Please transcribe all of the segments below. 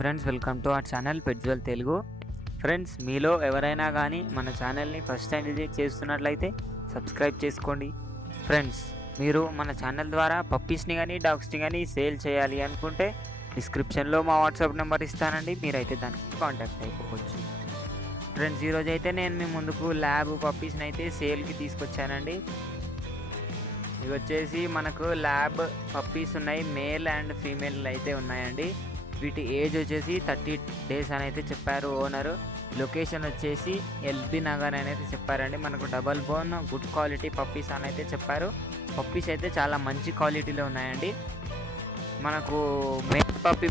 Friends, welcome to our channel పెట్జ్వెల్ Telugu. Friends, మీలో ఎవరైనా కానీ మన ఛానల్ని ఫస్ట్ టైం విజిట్ చేస్తున్నట్లయితే సబ్స్క్రైబ్ చేసుకోండి. ఫ్రెండ్స్, మీరు మన ఛానల్ ద్వారా పప్పీస్ని కానీ డాగ్స్ని కానీ సేల్ చేయాలి అనుకుంటే డిస్క్రిప్షన్లో మా వాట్సాప్ నెంబర్ ఇస్తానండి, మీరైతే దానికి కాంటాక్ట్ అయిపోవచ్చు. ఫ్రెండ్స్, ఈరోజు అయితే నేను మీ ముందుకు ల్యాబ్ పప్పీస్ని అయితే సేల్కి తీసుకొచ్చానండి. ఇవి వచ్చేసి మనకు ల్యాబ్ పప్పీస్ ఉన్నాయి, మేల్ అండ్ ఫీమేల్ అయితే ఉన్నాయండి. వీటి ఏజ్ వచ్చేసి 30 days అని అయితే చెప్పారు ఓనరు. లొకేషన్ వచ్చేసి ఎల్బీ నగర్ అని అయితే చెప్పారండి. మనకు double bone good quality puppies అని అయితే చెప్పారు. పప్పీస్ అయితే చాలా మంచి క్వాలిటీలో ఉన్నాయండి. మనకు మేల్ పప్పీ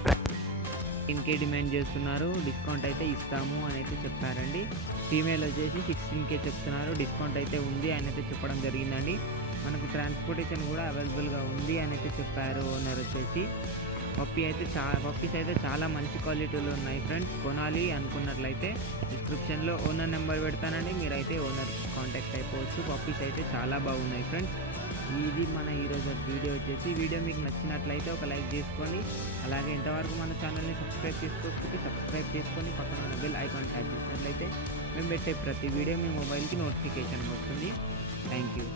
10K డిమాండ్ చేస్తున్నారు, డిస్కౌంట్ అయితే ఇస్తాము అని అయితే చెప్పారండి. ఫీమేల్ వచ్చేసి 16K చెప్తున్నారు, డిస్కౌంట్ అయితే ఉంది అని అయితే చెప్పడం జరిగిందండి. మనకు ట్రాన్స్పోర్టేషన్ కూడా అవైలబుల్గా ఉంది అని అయితే చెప్పారు ఓనర్ వచ్చేసి. పప్పీస్ అయితే చాలా మంచి క్వాలిటీలో ఉన్నాయి. ఫ్రెండ్స్, కొనాలి అనుకున్నట్లయితే డిస్క్రిప్షన్లో ఓనర్ నెంబర్ పెడతానండి, మీరైతే ఓనర్ కాంటాక్ట్ అయిపోవచ్చు. పప్పీస్ అయితే చాలా బాగున్నాయి. ఫ్రెండ్స్, ఇది మన ఈరోజు వీడియో వచ్చేసి. వీడియో మీకు నచ్చినట్లయితే ఒక లైక్ చేసుకోండి. అలాగే ఇంతవరకు మన ఛానల్ని సబ్స్క్రైబ్ చేసుకోకపోతే సబ్స్క్రైబ్ చేసుకొని పక్కన ఉన్న బెల్ ఐకాన్ ట్యాప్ చేసినట్లయితే మేము పెట్టే ప్రతి వీడియో మీ మొబైల్కి నోటిఫికేషన్ వస్తుంది. Thank you.